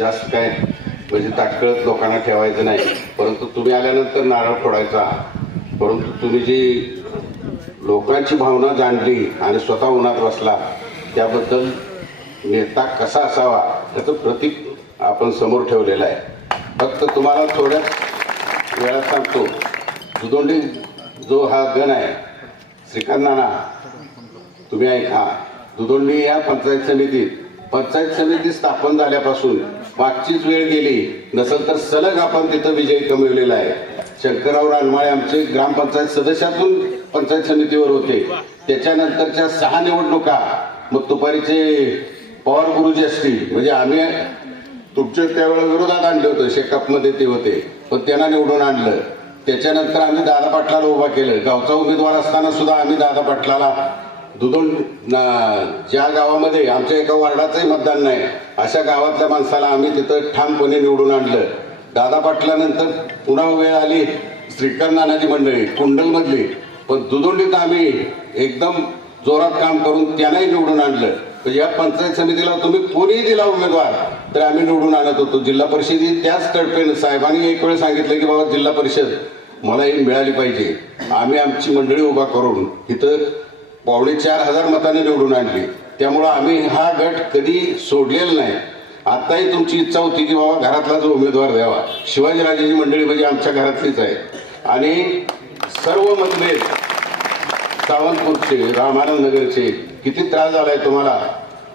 जास्त काय म्हणजे ताटकळत लोकांना ठेवायचं नाही, परंतु तुम्ही आल्यानंतर नारळ फोडायचा. परंतु तुम्ही जी लोकांची भावना जाणली आणि स्वतः उन्हात बसला, त्याबद्दल नेता कसा असावा त्याचं प्रतीक आपण समोर ठेवलेलं आहे. फक्त तुम्हाला थोड्याच वेळात सांगतो, दुदोंडी जो हा गण आहे, श्रीकांत नाना तुम्ही ऐका, दुदोंडी या पंचायत समिती स्थापन झाल्यापासून मागचीच वेळ गेली नसेल तर सलग आपण तिथं विजय कमवलेला आहे. शंकरराव रानमाळे आमचे ग्रामपंचायत सदस्यातून पंचायत समितीवर होते. त्याच्यानंतरच्या 6 निवडणुका मग तुपारीचे पवार गुरुजी असतील, म्हणजे आम्ही तुमच्या त्यावेळेला विरोधात आणले होते, शेकापमध्ये ते होते, पण त्यांना निवडून आणलं. त्याच्यानंतर आम्ही दादा पाटलाला उभा केलं. गावचा उमेदवार असताना सुद्धा आम्ही दादा पाटलाला ज्या गावामध्ये आमच्या एका वार्डाचंही मतदान नाही अशा गावातल्या माणसाला आम्ही तिथं ठामपणे निवडून आणलं. दादा पाटलानंतर पुन्हा वेळ आली श्रीकांत नानाजी मंडळी कुंडलमधली, पण दुदोंडीत आम्ही एकदम जोरात काम करून त्यांनाही निवडून आणलं. तर या पंचायत समितीला तुम्ही कोणीही दिला उमेदवार तर आम्ही निवडून आणत होतो. जिल्हा परिषद त्याच तडफेनं साहेबांनी एक वेळ सांगितलं की बाबा जिल्हा परिषद मला ही मिळाली पाहिजे. आम्ही आमची मंडळी उभा करून इथं 4,500 मतांनी निवडून आणली. त्यामुळं आम्ही हा गट कधी सोडलेला नाही. आताही तुमची इच्छा होती की बाबा घरातला जो उमेदवार द्यावा. शिवाजीराजेची मंडळी म्हणजे आमच्या घरातलीच आहे. आणि सर्व मतभेद सावंतपूरचे, रामानंद नगरचे किती त्रास झालाय तुम्हाला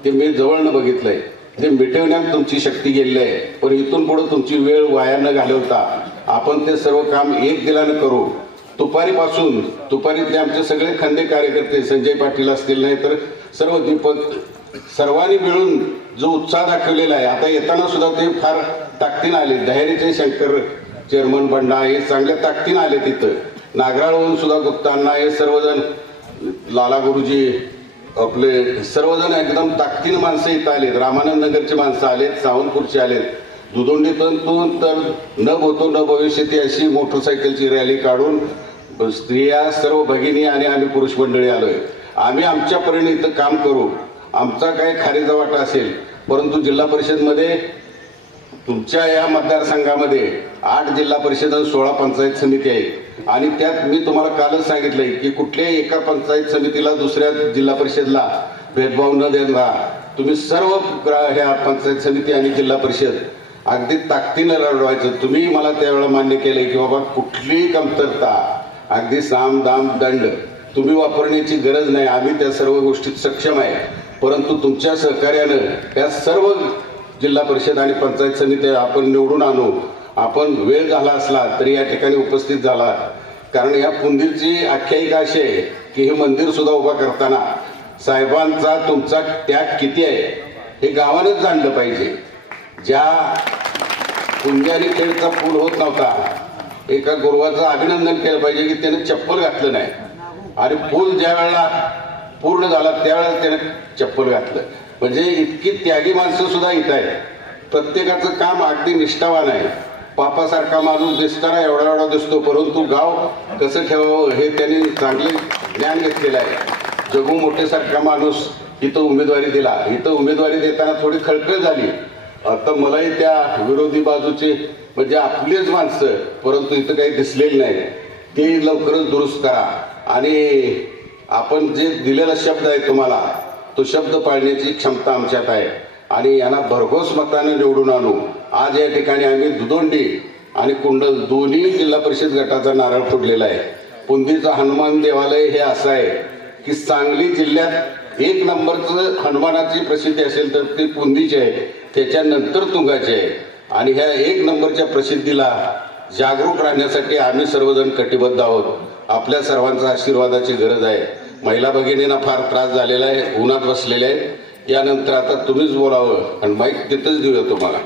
ते मी जवळनं बघितलंय. ते मिटवण्यात तुमची शक्ती गेलेली आहे. पण इथून पुढे तुमची वेळ वाया न घालवता आपण ते सर्व काम एक दिलानं करू. तुपारीपासून तुपारीतले आमचे सगळे खंदे कार्यकर्ते, संजय पाटील असतील नाही तर सर्व दीपक, सर्वांनी मिळून जो उत्साह दाखवलेला आहे. आता येताना सुद्धा ते फार ताकदीनं आले. दहेरीचे शंकर चेअरमन बंडा हे चांगल्या ताकदीनं आले. तिथं नागराळहून सुद्धा गुप्तांना हे सर्वजण, लाला गुरुजी आपले सर्वजण एकदम ताकदीनं माणसं इथं आलेत. रामानंद नगरची माणसं आलेत, सावंतपूरची आलेत. दुदोंडीतून तर न भूतो न भविष्यती अशी मोटरसायकलची रॅली काढून स्त्रिया, सर्व भगिनी आणि आम्ही पुरुष मंडळी आलोय. आम्ही आमच्या परीने इथं काम करू. आमचा काय खारीचा वाटा असेल, परंतु जिल्हा परिषदमध्ये तुमच्या या मतदारसंघामध्ये 8 जिल्हा परिषद आणि 16 पंचायत समिती आहेत. आणि त्यात मी तुम्हाला कालच सांगितलंय की कुठल्याही एका पंचायत समितीला दुसऱ्या जिल्हा परिषदला भेदभाव न देणार तुम्ही सर्व ह्या पंचायत समिती आणि जिल्हा परिषद अगदी ताकदीनं लढवायचं. तुम्ही मला त्यावेळेला मान्य केलंय की बाबा कुठलीही कमतरता, अगदी साम दाम दंड तुम्ही वापरण्याची गरज नाही. आम्ही त्या सर्व गोष्टीत सक्षम आहे. परंतु तुमच्या सहकार्यानं त्या सर्व जिल्हा परिषद आणि पंचायत समिती आपण निवडून आणू. आपण वेळ झाला असला तरी या ठिकाणी उपस्थित झाला, कारण या पुंदिरची आख्यायिका अशी आहे की हे मंदिर सुद्धा उभा करताना साहेबांचा तुमचा त्याग किती आहे हे गावानंच जाणलं पाहिजे. ज्या पुंजारी खेळचा पूल होत नव्हता, एका गुरुवाचं अभिनंदन केलं पाहिजे की त्याने चप्पल घातलं नाही, आणि पूल ज्या वेळेला पूर्ण झाला त्यावेळेला त्याने चप्पल घातलं. म्हणजे इतकी त्यागी माणसं सुद्धा इथं आहेत. प्रत्येकाचं काम अगदी निष्ठावान आहे. पापासारखा माणूस दिसताना एवढा दिसतो, परंतु गाव कसं ठेवावं हे त्यांनी चांगले ज्ञान घेतलेलं आहे. जगू मोठेसारखा माणूस इथं उमेदवारी दिला. इथं उमेदवारी देताना थोडी खळखळ झाली. आता मलाही त्या विरोधी बाजूचे म्हणजे आपलीच माणसं, परंतु इथं काही दिसलेली नाही, ते लवकरच दुरुस्त करा. आणि आपण जे दिलेला शब्द आहे तुम्हाला, तो शब्द पाळण्याची क्षमता आमच्यात आहे. आणि यांना भरघोस मताने निवडून आणू. आज या ठिकाणी आम्ही दुदोंडी आणि कुंडल दोन्ही जिल्हा परिषद गटाचा नारळ फोडलेला आहे. पुंदीचं हनुमान देवालय हे असं आहे की सांगली जिल्ह्यात 1 नंबरचं हनुमानाची प्रसिद्धी असेल तर ती पुंदीची आहे, त्याच्यानंतर तुंगाची आहे. आणि ह्या 1 नंबरच्या प्रसिद्धीला जागरूक राहण्यासाठी आम्ही सर्वजण कटिबद्ध आहोत. आपल्या सर्वांचा आशीर्वादाची गरज आहे. महिला भगिनींना फार त्रास झालेला आहे, उन्हात बसलेले आहे. यानंतर आता तुम्हीच बोलावं आणि माईक तिथंच देऊया तुम्हाला.